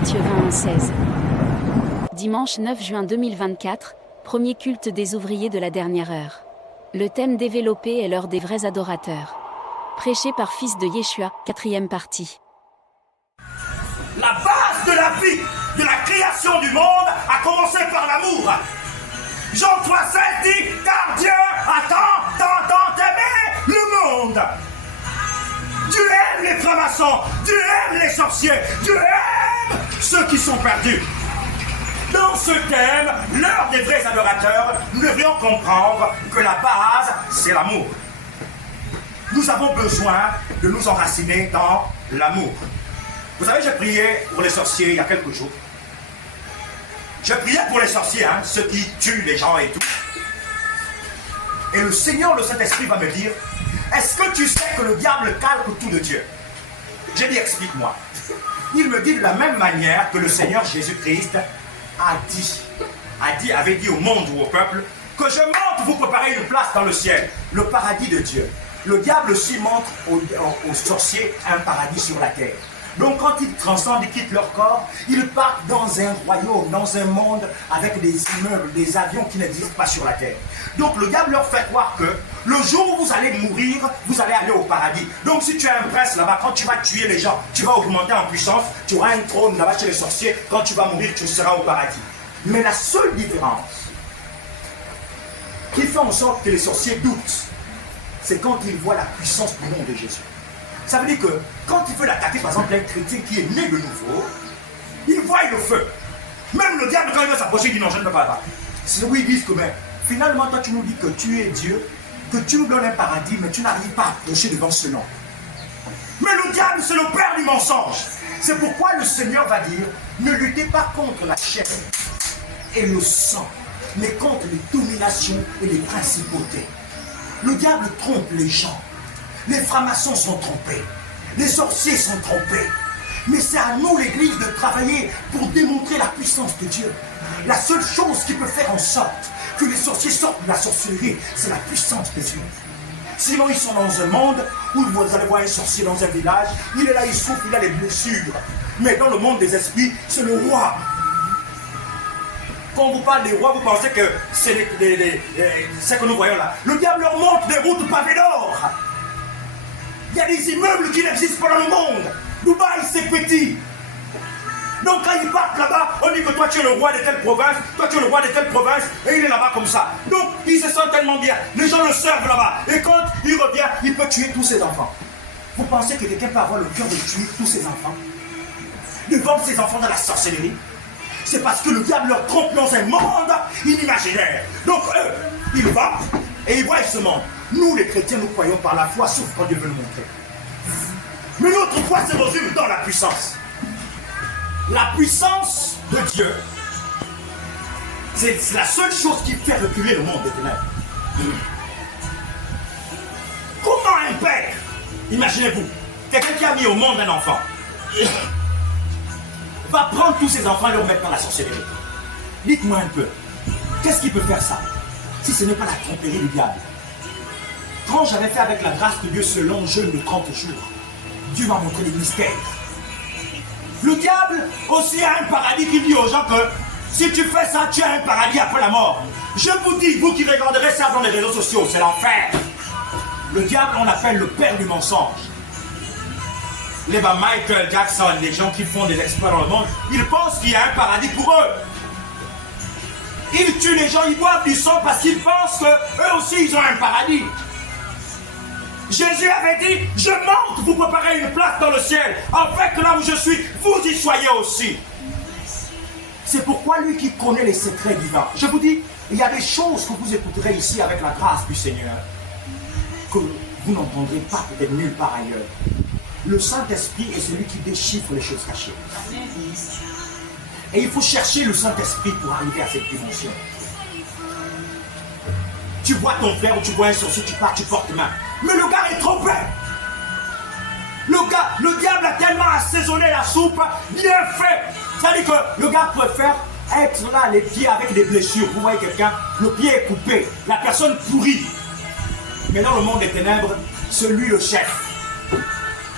Matthieu 21, 16. Dimanche 9 juin 2024, premier culte des ouvriers de la dernière heure. Le thème développé est l'heure des vrais adorateurs. Prêché par Fils de Yeshua, 4e partie. La base de la vie, de la création du monde, a commencé par l'amour. Jean 3,16 dit, car Dieu a tant aimé le monde. Dieu aime les francs-maçons, Dieu aime les sorciers, Dieu aime ceux qui sont perdus. Dans ce thème, l'heure des vrais adorateurs, nous devrions comprendre que la base, c'est l'amour. Nous avons besoin de nous enraciner dans l'amour. Vous savez, j'ai prié pour les sorciers il y a quelques jours. Je priais pour les sorciers, ceux qui tuent les gens et tout. Et le Seigneur, le Saint-Esprit va me dire, est-ce que tu sais que le diable calque tout de Dieu? J'ai dit, explique-moi. Il me dit de la même manière que le Seigneur Jésus-Christ avait dit au monde ou au peuple, que je monte vous préparer une place dans le ciel, le paradis de Dieu. Le diable aussi montre aux sorciers un paradis sur la terre. Donc quand ils transcendent, ils quittent leur corps, ils partent dans un royaume, dans un monde avec des immeubles, des avions qui n'existent pas sur la terre. Donc le diable leur fait croire que le jour où vous allez mourir, vous allez aller au paradis. Donc si tu es un prince là-bas, quand tu vas tuer les gens, tu vas augmenter en puissance, tu auras un trône là-bas chez les sorciers, quand tu vas mourir, tu seras au paradis. Mais la seule différence qui fait en sorte que les sorciers doutent, c'est quand ils voient la puissance du nom de Jésus. Ça veut dire que quand il veut l'attaquer, par exemple, un chrétien qui est né de nouveau, il voit le feu. Même le diable, quand il veut s'approcher, il dit non, je ne peux pas. C'est où ils disent que mais, finalement, toi, tu nous dis que tu es Dieu, que tu nous donnes un paradis, mais tu n'arrives pas à approcher devant ce nom. Mais le diable, c'est le père du mensonge. C'est pourquoi le Seigneur va dire, ne luttez pas contre la chair et le sang, mais contre les dominations et les principautés. Le diable trompe les gens. Les francs-maçons sont trompés. Les sorciers sont trompés. Mais c'est à nous, l'Église, de travailler pour démontrer la puissance de Dieu. La seule chose qui peut faire en sorte que les sorciers sortent de la sorcellerie, c'est la puissance de Dieu. Sinon, ils sont dans un monde où vous allez voir un sorcier dans un village, il est là, il souffre, il a des blessures. Mais dans le monde des esprits, c'est le roi. Quand on vous parle des rois, vous pensez que c'est ce que nous voyons là. Le diable leur montre des routes pavées d'or. Il y a des immeubles qui n'existent pas dans le monde. Dubaï, c'est petit. Donc quand ils partent là-bas, on dit que toi tu es le roi de telle province, toi tu es le roi de telle province, et il est là-bas comme ça. Donc il se sent tellement bien. Les gens le servent là-bas. Et quand il revient, il peut tuer tous ses enfants. Vous pensez que quelqu'un peut avoir le cœur de tuer tous ses enfants? De vendre ses enfants dans la sorcellerie? C'est parce que le diable leur trompe dans un monde inimaginaire. Donc eux, ils vont et ils voient ce monde. Nous, les chrétiens, nous croyons par la foi, sauf quand Dieu veut nous montrer. Mais notre foi se résume dans la puissance. La puissance de Dieu, c'est la seule chose qui fait reculer le monde des ténèbres. Comment un père, imaginez-vous, quelqu'un qui a mis au monde un enfant, va prendre tous ses enfants et les remettre dans la sorcellerie? Dites-moi un peu, qu'est-ce qui peut faire ça, si ce n'est pas la tromperie du diable? Quand j'avais fait avec la grâce de Dieu ce long jeûne de 30 jours, Dieu m'a montré les mystères. Le diable aussi a un paradis qui dit aux gens que si tu fais ça, tu as un paradis après la mort. Je vous dis, vous qui regarderez ça dans les réseaux sociaux, c'est l'enfer. Le diable, on l'appelle le père du mensonge. Les Michael Jackson, les gens qui font des exploits dans le monde, ils pensent qu'il y a un paradis pour eux. Ils tuent les gens, ils boivent du sang parce qu'ils pensent qu'eux aussi, ils ont un paradis. Jésus avait dit, je monte vous préparer une place dans le ciel, afin que là où je suis, vous y soyez aussi. C'est pourquoi lui qui connaît les secrets divins. Je vous dis, il y a des choses que vous écouterez ici avec la grâce du Seigneur, que vous n'entendrez pas peut-être nulle part ailleurs. Le Saint-Esprit est celui qui déchiffre les choses cachées. Et il faut chercher le Saint-Esprit pour arriver à cette dimension. Tu vois ton frère ou tu vois un sorcier, tu pars, tu portes main. Mais le gars est trompé. Le diable a tellement assaisonné la soupe, bien fait. C'est-à-dire que le gars préfère être là, les pieds avec des blessures. Vous voyez quelqu'un, le pied est coupé, la personne pourrie. Mais dans le monde des ténèbres, c'est lui le chef.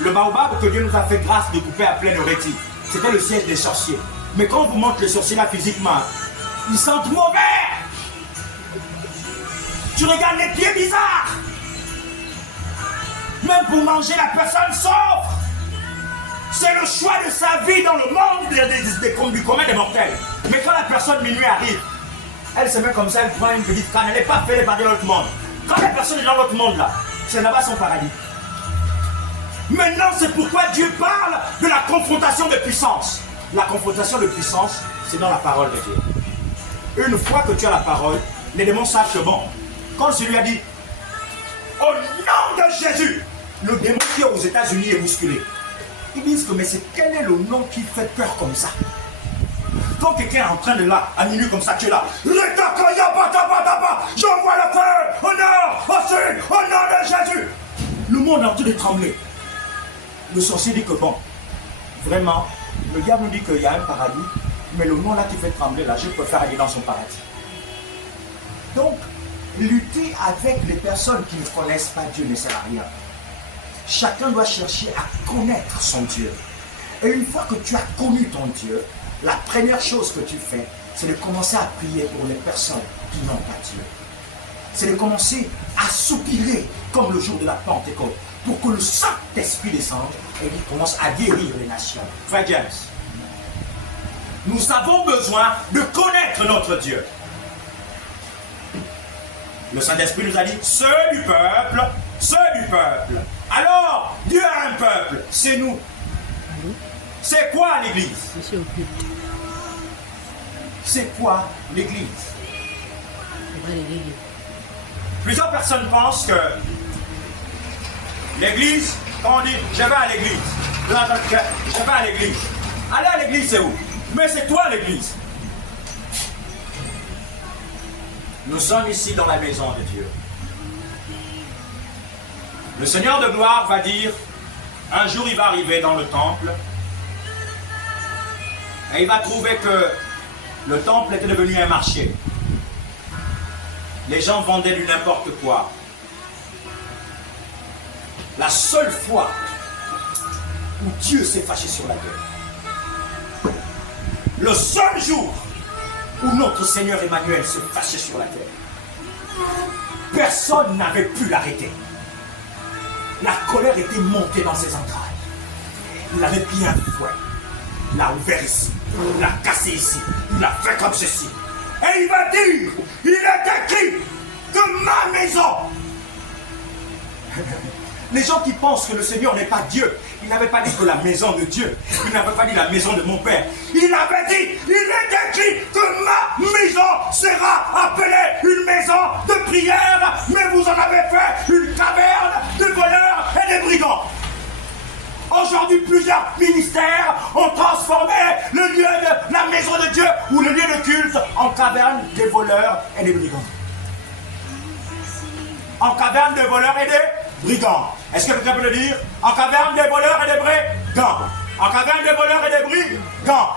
Le baobab que Dieu nous a fait grâce de couper à pleine rôtie, c'était le siège des sorciers. Mais quand on vous montre les sorciers là physiquement, ils sentent mauvais. Tu regardes les pieds bizarres. Même pour manger, la personne souffre. C'est le choix de sa vie dans le monde du commun des mortels. Mais quand la personne minuit arrive, elle se met comme ça, elle prend une petite canne, elle n'est pas faite par dans l'autre monde. Quand la personne est dans l'autre monde là, c'est là-bas son paradis. Maintenant, c'est pourquoi Dieu parle de la confrontation de puissance. La confrontation de puissance, c'est dans la parole de Dieu. Une fois que tu as la parole, les démons savent que bon, quand celui a dit au nom de Jésus, le démon qui est aux États-Unis est bousculé. Ils disent que mais quel est le nom qui fait peur comme ça? Quand quelqu'un est en train de là, à minuit comme ça, tu es là. J'envoie le feu au nord, au sud, au nom de Jésus. Le monde est en train de trembler. Le sorcier dit que bon, vraiment, le diable nous dit qu'il y a un paradis, mais le nom là qui fait trembler là, je préfère aller dans son paradis. Donc, lutter avec les personnes qui ne connaissent pas Dieu ne sert à rien. Chacun doit chercher à connaître son Dieu. Et une fois que tu as connu ton Dieu, la première chose que tu fais, c'est de commencer à prier pour les personnes qui n'ont pas Dieu. C'est de commencer à soupirer comme le jour de la Pentecôte pour que le Saint-Esprit descende et il commence à guérir les nations. Frère James, nous avons besoin de connaître notre Dieu. Le Saint-Esprit nous a dit, ceux du peuple, ceux du peuple. Alors, Dieu a un peuple, c'est nous. C'est quoi l'Église? C'est quoi l'Église? Plusieurs personnes pensent que l'Église, quand on dit je vais à l'Église, je vais à l'Église. Aller à l'Église, c'est où? Mais c'est toi l'Église. Nous sommes ici dans la maison de Dieu. Le Seigneur de gloire va dire, un jour il va arriver dans le temple et il va trouver que le temple était devenu un marché. Les gens vendaient du n'importe quoi. La seule fois où Dieu s'est fâché sur la terre, le seul jour où notre Seigneur Emmanuel se fâchait sur la terre, personne n'avait pu l'arrêter. La colère était montée dans ses entrailles. Il avait pris un fouet, il l'a ouvert ici, il l'a cassé ici, il l'a fait comme ceci. Et il va dire, il est écrit que ma maison. Les gens qui pensent que le Seigneur n'est pas Dieu, il n'avait pas dit que la maison de Dieu, il n'avait pas dit la maison de mon Père. Il avait dit, il est écrit que ma maison sera appelée une maison de prière, mais vous en avez fait une caverne de voleurs et de brigands. Aujourd'hui, plusieurs ministères ont transformé le lieu de la maison de Dieu ou le lieu de culte en caverne des voleurs et des brigands. En caverne des voleurs et des brigands. Est-ce que quelqu'un peut le dire? En caverne des voleurs et des brigands. En caverne des voleurs et des brigands.